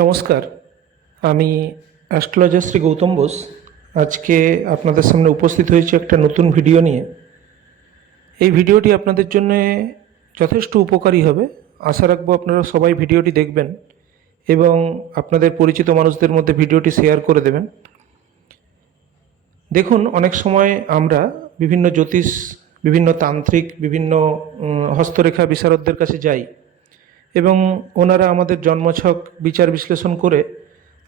নমস্কার, আমি অ্যাস্ট্রোলজার শ্রী গৌতম বোস। আজকে আপনাদের সামনে উপস্থিত হয়েছি একটা নতুন ভিডিও নিয়ে। এই ভিডিওটি আপনাদের জন্য যথেষ্ট উপকারী হবে। আশা রাখব আপনারা সবাই ভিডিওটি দেখবেন এবং আপনাদের পরিচিত মানুষদের মধ্যে ভিডিওটি শেয়ার করে দেবেন। দেখুন, অনেক সময় আমরা বিভিন্ন জ্যোতিষ, বিভিন্ন তান্ত্রিক, বিভিন্ন হস্তরেখা বিশারদদের কাছে যাই। এবং ওনারা আমাদের জন্মছক বিচার বিশ্লেষণ করে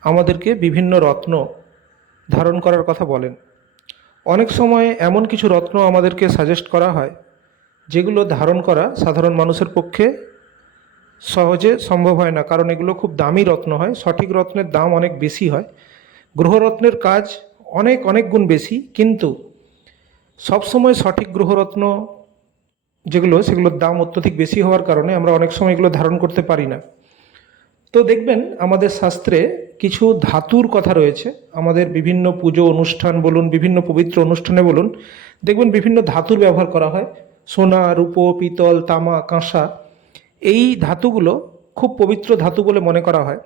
আমাদেরকে বিভিন্ন রত্ন ধারণ করার কথা বলেন। অনেক সময় এমন কিছু রত্ন আমাদেরকে সাজেস্ট করা হয়, যেগুলো ধারণ করা সাধারণ মানুষের পক্ষে সহজে সম্ভব হয় না, কারণ এগুলো খুব দামি রত্ন হয়, সঠিক রত্নের দাম অনেক বেশি হয়। গ্রহরত্নের কাজ অনেক অনেক গুণ বেশি, কিন্তু সবসময় সঠিক গ্রহরত্ন যেগুলো সেগুলোর দাম অত্যধিক বেশি হওয়ার কারণে আমরা অনেক সময় এগুলো ধারণ করতে পারি না। তো দেখবেন, আমাদের শাস্ত্রে কিছু ধাতুর কথা রয়েছে। আমাদের বিভিন্ন পুজো অনুষ্ঠান বলুন, বিভিন্ন পবিত্র অনুষ্ঠানে বলুন, দেখবেন বিভিন্ন ধাতুর ব্যবহার করা হয়। সোনা, রূপো, পিতল, তামা, কাঁসা, এই ধাতুগুলো খুব পবিত্র ধাতু বলে মনে করা হয়।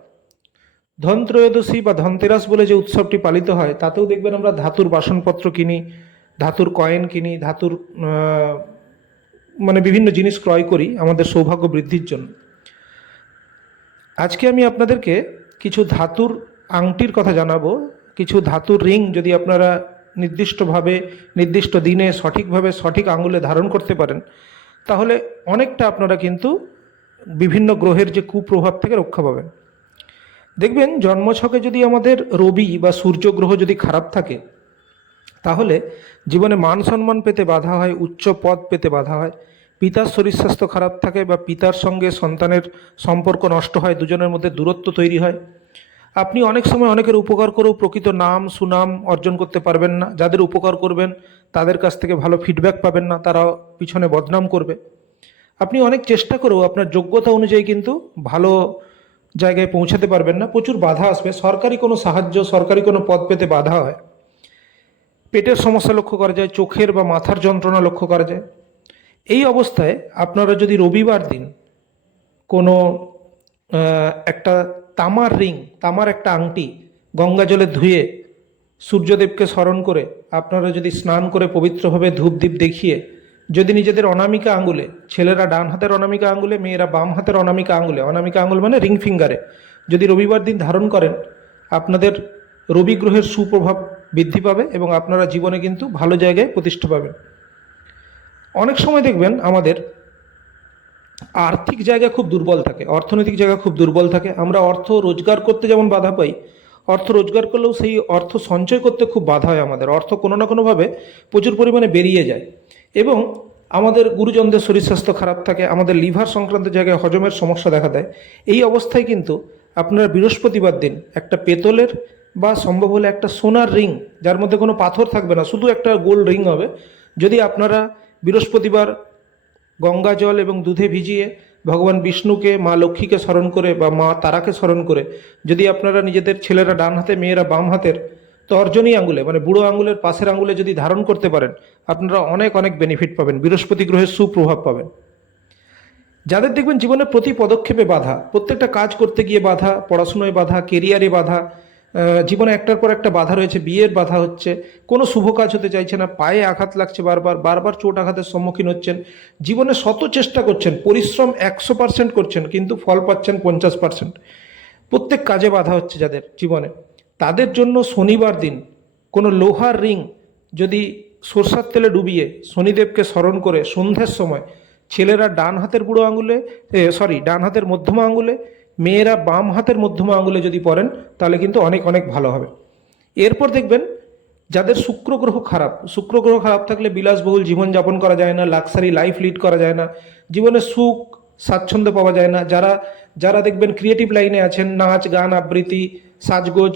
ধনত্রয়োদশী বা ধনতেরাস বলে যে উৎসবটি পালিত হয়, তাতেও দেখবেন আমরা ধাতুর বাসনপত্র কিনি, ধাতুর কয়েন কিনি, ধাতুর মানে বিভিন্ন জিনিস ক্রয় করি আমাদের সৌভাগ্য বৃদ্ধির জন্য। আজকে আমি আপনাদেরকে কিছু ধাতুর আংটির কথা জানাব। কিছু ধাতুর রিং যদি আপনারা নির্দিষ্টভাবে, নির্দিষ্ট দিনে সঠিকভাবে সঠিক আঙুলে ধারণ করতে পারেন, তাহলে অনেকটা আপনারা কিন্তু বিভিন্ন গ্রহের যে কুপ্রভাব থেকে রক্ষা পাবেন। দেখবেন, জন্মছকে যদি আমাদের রবি বা সূর্য গ্রহ যদি খারাপ থাকে তাহলে জীবনে মান সম্মান পেতে বাধা হয়, উচ্চ পদ পেতে বাধা হয়, পিতার শরীর স্বাস্থ্য খারাপ থাকে বা পিতার সঙ্গে সন্তানের সম্পর্ক নষ্ট হয়, দুজনের মধ্যে দূরত্ব তৈরি হয়। আপনি অনেক সময় অনেকের উপকার করেও প্রকৃত নাম, সুনাম অর্জন করতে পারবেন না। যাদের উপকার করবেন, তাদের কাছ থেকে ভালো ফিডব্যাক পাবেন না তারা পিছনে বদনাম করবে। আপনি অনেক চেষ্টা করেও আপনার যোগ্যতা অনুযায়ী কিন্তু ভালো জায়গায় পৌঁছাতে পারবেন না। প্রচুর বাধা আসবে। সরকারি কোনো সাহায্য, সরকারি কোনো পদ পেতে বাধা হয়। পেটের সমস্যা লক্ষ্য করা যায়, চোখের বা মাথার যন্ত্রণা লক্ষ্য করা যায়। এই অবস্থায় আপনারা যদি রবিবার দিন কোনো একটা তামার রিং, তামার একটা আংটি গঙ্গা জলে ধুয়ে সূর্যদেবকে স্মরণ করে আপনারা যদি স্নান করে পবিত্রভাবে ধূপদীপ দেখিয়ে যদি নিজেদের অনামিকা আঙ্গুলে ছেলেরা ডান হাতের অনামিকা আঙ্গুলে মেয়েরা বাম হাতের অনামিকা আঙুলে, অনামিকা আঙুল মানে রিং ফিঙ্গারে, যদি রবিবার দিন ধারণ করেন, আপনাদের রবি গ্রহের সুপ্রভাব বৃদ্ধি পাবে এবং আপনারা জীবনে কিন্তু ভালো জায়গায় প্রতিষ্ঠা পাবেন। অনেক সময় দেখবেন আমাদের আর্থিক জায়গা খুব দুর্বল থাকে, অর্থনৈতিক জায়গা খুব দুর্বল থাকে। আমরা অর্থ রোজগার করতে যেমন বাধা পাই, অর্থ রোজগার করলেও সেই অর্থ সঞ্চয় করতে খুব বাধা হয় আমাদের। অর্থ কোনো না কোনোভাবে প্রচুর পরিমাণে বেরিয়ে যায়। এবং আমাদের গুরুজনদের শরীর স্বাস্থ্য খারাপ থাকে, আমাদের লিভার সংক্রান্ত জায়গায় হজমের সমস্যা দেখা দেয়। এই অবস্থায় কিন্তু আপনারা বৃহস্পতিবার দিন একটা পেতলের বা সম্ভব হলে একটা সোনার রিং, যার মধ্যে কোনো পাথর থাকবে না, শুধু একটা গোল্ড রিং হবে। যদি আপনারা বৃহস্পতিবার গঙ্গা জল এবং দুধে ভিজিয়ে ভগবান বিষ্ণুকে, মা লক্ষ্মীকে স্মরণ করে বা মা তারাকে স্মরণ করে, যদি আপনারা নিজেদের ছেলেরা ডান হাতে, মেয়েরা বাম হাতের তর্জনী আঙুলে মানে বুড়ো আঙুলের পাশের আঙুলে যদি ধারণ করতে পারেন, আপনারা অনেক অনেক বেনিফিট পাবেন, বৃহস্পতি গ্রহের সুপ্রভাব পাবেন। যাদের দেখবেন জীবনে প্রতি পদক্ষেপে বাধা, প্রত্যেকটা কাজ করতে গিয়ে বাধা, পড়াশুনোয় বাধা কেরিয়ারে বাধা জীবনে একটার পর একটা বাধা রয়েছে, বিয়ের বাধা হচ্ছে। কোনো শুভ কাজ হতে চাইছে না, পায়ে আঘাত লাগছে বারবার বারবার চোট আঘাতের সম্মুখীন হচ্ছেন। জীবনে শত চেষ্টা করছেন, পরিশ্রম একশো পার্সেন্ট করছেন, কিন্তু ফল পাচ্ছেন পঞ্চাশ পার্সেন্ট। প্রত্যেক কাজে বাধা হচ্ছে যাদের জীবনে। তাদের জন্য শনিবার দিন, কোনো লোহার রিং যদি সরষার তেলে ডুবিয়ে শনিদেবকে স্মরণ করে সন্ধ্যের সময়, ছেলেরা ডান হাতের বুড়ো আঙুলে সরি ডান হাতের মধ্যমা আঙুলে মেয়েরা বাম হাতের মধ্যমা আঙুলে যদি পড়েন তাহলে কিন্তু অনেক অনেক ভালো হবে। এরপর দেখবেন, যাদের শুক্র গ্রহ খারাপ, শুক্র গ্রহ খারাপ থাকলে বিলাসবহুল জীবনযাপন করা যায় না লাক্সারি লাইফ লিড করা যায় না, জীবনে সুখ, স্বাচ্ছন্দ্য পাওয়া যায় না। যারা যারা দেখবেন ক্রিয়েটিভ লাইনে আছেন, নাচ, গান, আবৃত্তি, সাজগোজ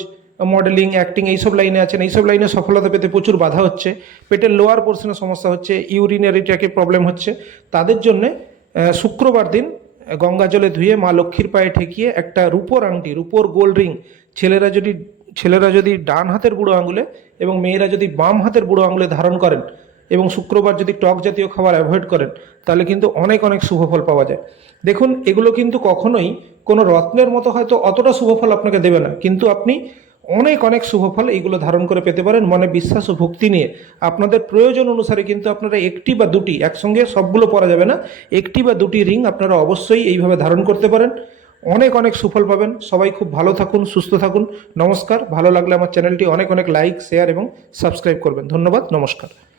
মডেলিং অ্যাক্টিং এইসব লাইনে আছেন, এইসব লাইনে সফলতা পেতে প্রচুর বাধা হচ্ছে। পেটের লোয়ার পোর্শনে সমস্যা হচ্ছে ইউরিনারি ট্র্যাকে প্রবলেম হচ্ছে। তাদের জন্যে শুক্রবার দিন গঙ্গা জলে ধুয়ে মা লক্ষ্মীর পায়ে ঠেকিয়ে একটা রূপোর আংটি, রূপোর গোল্ড রিং, ছেলেরা যদি ছেলেরা যদি ডান হাতের বুড়ো আঙুলে এবং মেয়েরা যদি বাম হাতের বুড়ো আঙুলে ধারণ করেন এবং শুক্রবার যদি টক জাতীয় খাবার অ্যাভয়েড করেন, তাহলে কিন্তু অনেক অনেক শুভফল পাওয়া যায়। দেখুন, এগুলো কিন্তু কখনোই কোনো রত্নের মতো হয়তো অতটা শুভফল আপনাকে দেবে না, কিন্তু আপনি অনেক অনেক শুভফল এইগুলো ধারণ করে পেতে পারেন। মনে, বিশ্বাস ও ভক্তি নিয়ে আপনাদের প্রয়োজন অনুসারে কিন্তু আপনারা একটি বা দুটি, একসঙ্গে সবগুলো পরা যাবে না। একটি বা দুটি রিং আপনারা অবশ্যই এইভাবে ধারণ করতে পারেন। অনেক অনেক সুফল পাবেন। সবাই খুব ভালো থাকুন, সুস্থ থাকুন। নমস্কার। ভালো লাগলে আমার চ্যানেলটি অনেক অনেক লাইক শেয়ার এবং সাবস্ক্রাইব করবেন। ধন্যবাদ, নমস্কার।